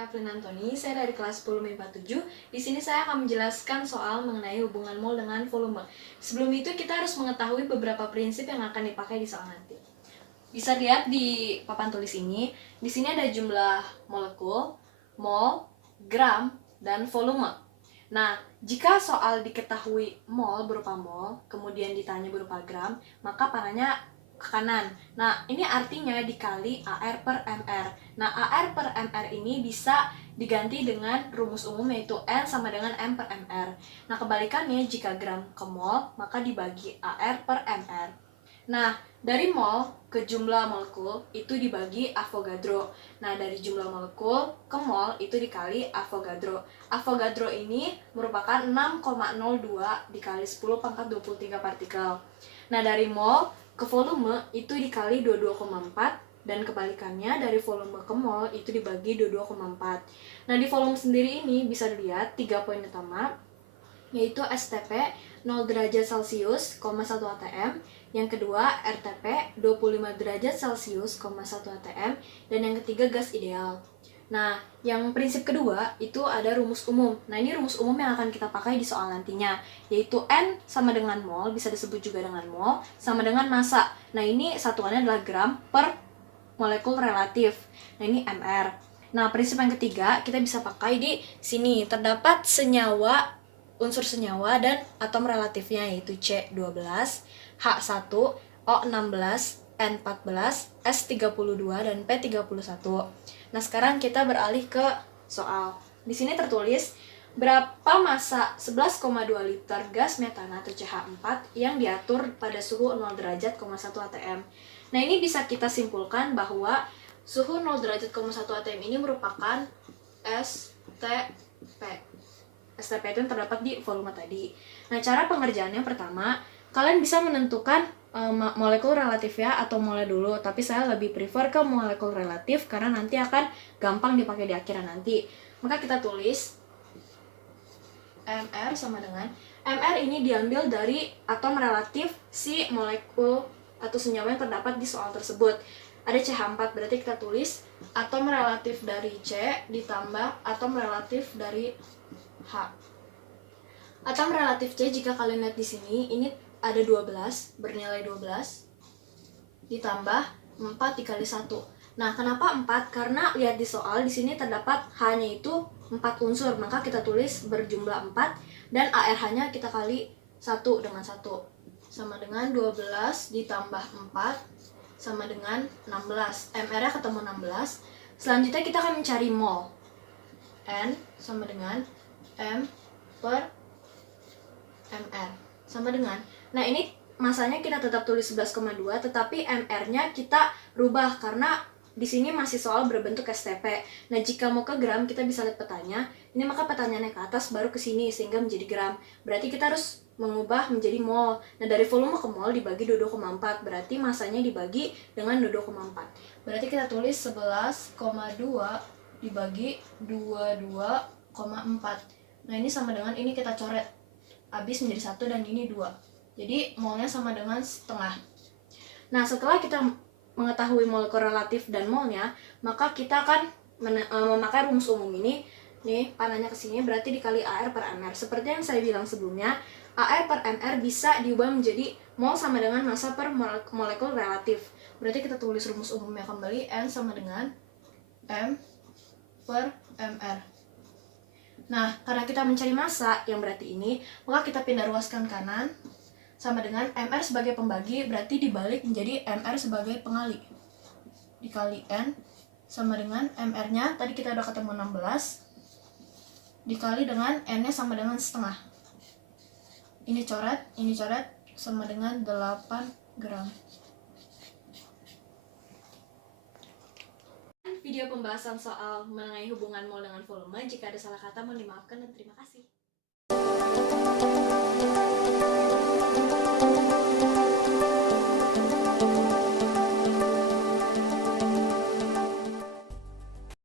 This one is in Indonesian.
saya April Antoni, saya dari kelas 10 MIPA 7. Di sini saya akan menjelaskan soal mengenai hubungan mol dengan volume. Sebelum itu kita harus mengetahui beberapa prinsip yang akan dipakai di soal nanti. Bisa lihat di papan tulis ini. Di sini ada jumlah molekul, mol, gram, dan volume. Nah, jika soal diketahui mol berupa mol, kemudian ditanya berupa gram, maka panahnya ke kanan. Nah, ini artinya dikali AR per MR. Nah, AR per MR ini bisa diganti dengan rumus umum yaitu N sama dengan M per MR. Nah, kebalikannya jika gram ke mol, maka dibagi AR per MR. Nah, dari mol ke jumlah molekul itu dibagi Avogadro. Nah, dari jumlah molekul ke mol itu dikali Avogadro. Avogadro ini merupakan 6,02 dikali 10 pangkat 23 partikel. Nah, dari mol ke volume itu dikali 22,4 dan kebalikannya dari volume ke mol itu dibagi 22,4. Nah, di volume sendiri ini bisa dilihat 3 poin utama yaitu STP 0 derajat Celcius, 1 atm, yang kedua RTP 25 derajat Celcius, 1 atm, dan yang ketiga gas ideal. Nah, yang prinsip kedua itu ada rumus umum. Nah, ini rumus umum yang akan kita pakai di soal nantinya, yaitu N sama dengan mol, bisa disebut juga dengan mol, sama dengan massa. Nah, ini satuannya adalah gram per molekul relatif. Nah, ini mR. Nah, prinsip yang ketiga kita bisa pakai di sini. Terdapat senyawa, unsur senyawa dan atom relatifnya yaitu C12, H1, O16, N14, S32, dan P31. Nah, sekarang kita beralih ke soal. Di sini tertulis berapa massa 11,2 liter gas metana atau CH4 yang diatur pada suhu 0 derajat, 1 atm. Nah, ini bisa kita simpulkan bahwa suhu 0 derajat, 1 atm ini merupakan STP. STP itu yang terdapat di volume tadi. Nah, cara pengerjaannya pertama, kalian bisa menentukan molekul relatif ya atau molnya dulu, tapi saya lebih prefer ke molekul relatif karena nanti akan gampang dipakai di akhiran nanti. Maka kita tulis MR sama dengan MR ini diambil dari atom relatif si molekul atau senyawa yang terdapat di soal tersebut. Ada CH4, berarti kita tulis atom relatif dari C ditambah atom relatif dari H. Atom relatif C jika kalian lihat di sini, ini ada 12, bernilai 12 ditambah 4 dikali 1. Nah, kenapa 4? Karena lihat di soal di sini terdapat H-nya itu 4 unsur, maka kita tulis berjumlah 4 dan ARH-nya kita kali 1 dengan 1. Sama dengan 12 ditambah 4 sama dengan 16. MR-nya ketemu 16. Selanjutnya kita akan mencari mol. N sama dengan M per MR sama dengan, nah ini masanya kita tetap tulis 11,2, tetapi MR-nya kita rubah karena di sini masih soal berbentuk STP. Nah, jika mau ke gram kita bisa lihat petanya. Ini maka petanyanya ke atas baru ke sini sehingga menjadi gram. Berarti kita harus mengubah menjadi mol. Nah, dari volume ke mol dibagi 22,4, berarti masanya dibagi dengan 22,4. Berarti kita tulis 11,2 dibagi 22,4. Nah, ini sama dengan ini kita coret habis menjadi 1 dan ini 2. Jadi molnya sama dengan setengah. Nah, setelah kita mengetahui molekul relatif dan molnya, maka kita akan memakai rumus umum ini. Nih, panahnya ke sini berarti dikali AR per MR. Seperti yang saya bilang sebelumnya, AR per MR bisa diubah menjadi mol sama dengan massa per molekul relatif. Berarti kita tulis rumus umumnya kembali, N sama dengan M per MR. Nah, karena kita mencari massa yang berarti ini, maka kita pindah ruaskan kanan sama dengan MR sebagai pembagi, berarti dibalik menjadi MR sebagai pengali. Dikali N sama dengan MR-nya, tadi kita udah ketemu 16, dikali dengan N-nya sama dengan setengah. Ini coret, sama dengan 8 gram. Video pembahasan soal mengenai hubungan mol dengan volume. Jika ada salah kata mohon dimaafkan dan terima kasih.